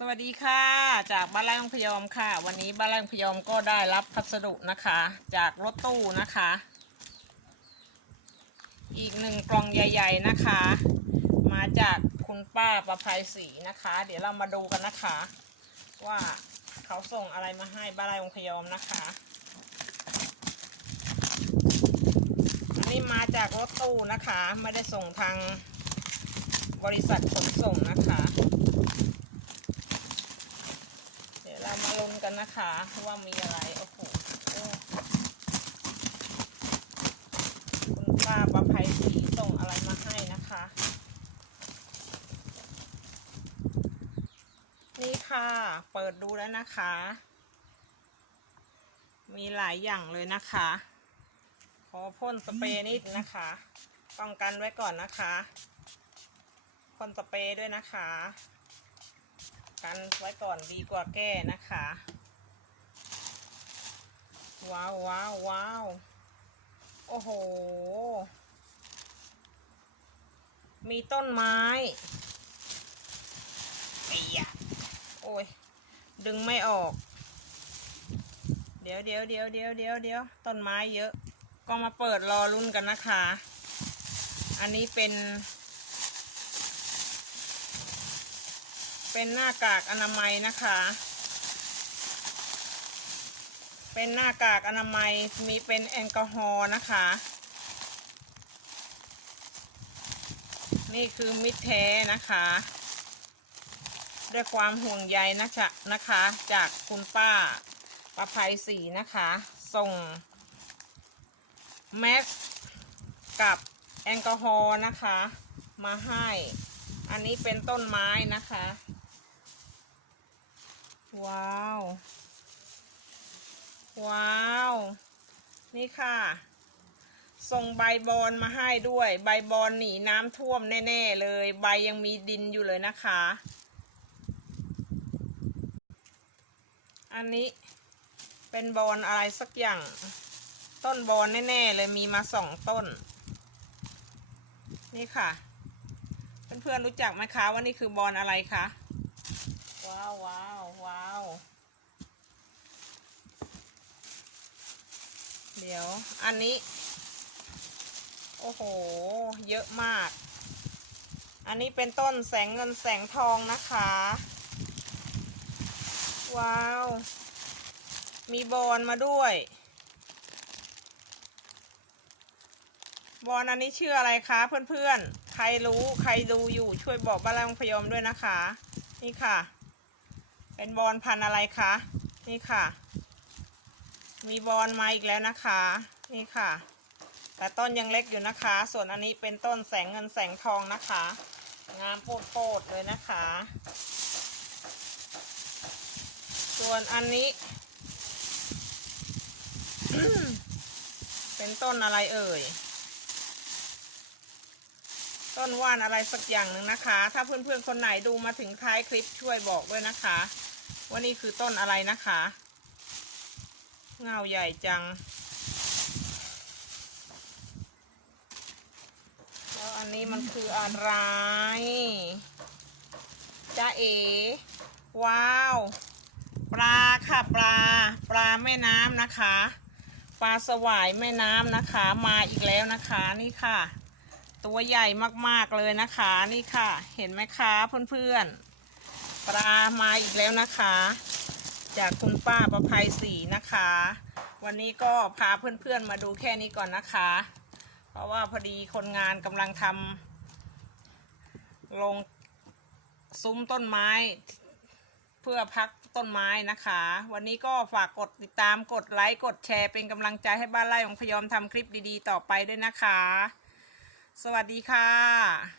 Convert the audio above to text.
สวัสดีค่ะ จากบ้านไร่องพยอมค่ะ วันนี้บ้านไร่องพยอมก็ได้รับพัสดุนะคะ จากรถตู้นะคะ อีกหนึ่งกล่องใหญ่ ๆนะคะ มาจากคุณป้าประภัยศรีนะคะ เดี๋ยวเรามาดูกันนะคะ ว่าเขาส่งอะไรมาให้บ้านไร่องพยอมนะคะอันนี้มาจากรถตู้นะคะ ไม่ได้ส่งทางบริษัทขนส่งนะคะ เดี๋ยวเรามาลุ้น กันนะคะว่ามีอะไรโอ้โหโคุณป้าประภัยศรีส่งอะไรมาให้นะคะ นี่ค่ะ เปิดดูแล้วนะคะ มีหลายอย่างเลยนะคะ ขอพ่นสเปรย์นิดนะคะป้องกันไว้ก่อนนะคะพ่นสเปรย์ด้วยนะคะ กันไว้ก่อนดีกว่าแก้นะคะ ว้าวว้าวว้าวโอ้โห มีต้นไม้ไอ้ยะโอ้ย ดึงไม่ออก เดี๋ยวเดี๋ยวเดี๋ยวเดี๋ยวเดี๋ยวเดี๋ยวต้นไม้เยอะ ก็มาเปิดรอรุ่นกันนะคะ อันนี้เป็น เป็นหน้ากากอนามัยนะคะ เป็นหน้ากากอนามัยมีเป็นแอลกอฮอล์นะคะ นี่คือมิตรแท้นะคะ ด้วยความห่วงใยนะจ๊ะนะคะ จากคุณป้าประภัยศรีนะคะ ส่งแมสกับแอลกอฮอล์นะคะ มาให้ อันนี้เป็นต้นไม้นะคะ ว้าว ว้าว นี่ค่ะ ส่งใบบอนมาให้ด้วย ใบบอนหนีน้ำท่วมแน่ ๆ เลย ใบยังมีดินอยู่เลยนะคะ อันนี้เป็นบอนอะไรสักอย่าง ต้นบอนแน่ๆเลยมีมาสองต้น นี่ค่ะเพื่อนๆรู้จักไหมคะว่านี่คือบอนอะไรคะ ว้าวว้าวว้าว เดี๋ยวอันนี้ โอ้โห เยอะมาก อันนี้เป็นต้นแสงเงินแสงทองนะคะ ว้าว มีบอลมาด้วย บอลอันนี้ชื่ออะไรคะเพื่อนๆ ใครรู้ใครดูอยู่ช่วยบอกบ้านแรงพยอมด้วยนะคะ นี่ค่ะ เป็นบอลพันอะไรคะ นี่ค่ะ มีบอลมาอีกแล้วนะคะ นี่ค่ะ แต่ต้นยังเล็กอยู่นะคะ ส่วนอันนี้เป็นต้นแสงเงินแสงทองนะคะ งามโพดๆเลยนะคะ ส่วนอันนี้ เป็นต้นอะไรเอ่ย ต้นว่านอะไรสักอย่างหนึ่งนะคะ ถ้าเพื่อนๆคนไหนดูมาถึงท้ายคลิปช่วยบอกด้วยนะคะ ว่านี่คือต้นอะไรนะคะ เงาใหญ่จัง แล้วอันนี้มันคืออะไรจ้าเอ ว้าว ปลาค่ะปลา ปลาแม่น้ำนะคะ ปลาสวายแม่น้ำนะคะ มาอีกแล้วนะคะนี่ค่ะ ตัวใหญ่มากๆเลยนะคะนี่ค่ะ เห็นไหมคะเพื่อนๆปลามาอีกแล้วนะคะ จากคุณป้าประภัยศรีนะคะ วันนี้ก็พาเพื่อนๆมาดูแค่นี้ก่อนนะคะ เพราะว่าพอดีคนงานกำลังทำลงซุ้มต้นไม้ เพื่อพักต้นไม้นะคะ วันนี้ก็ฝากกดติดตามกดไลค์กดแชร์เป็นกำลังใจให้บ้านไร่ของพยอมทำคลิปดีๆ ต่อไปด้วยนะคะ สวัสดีค่ะ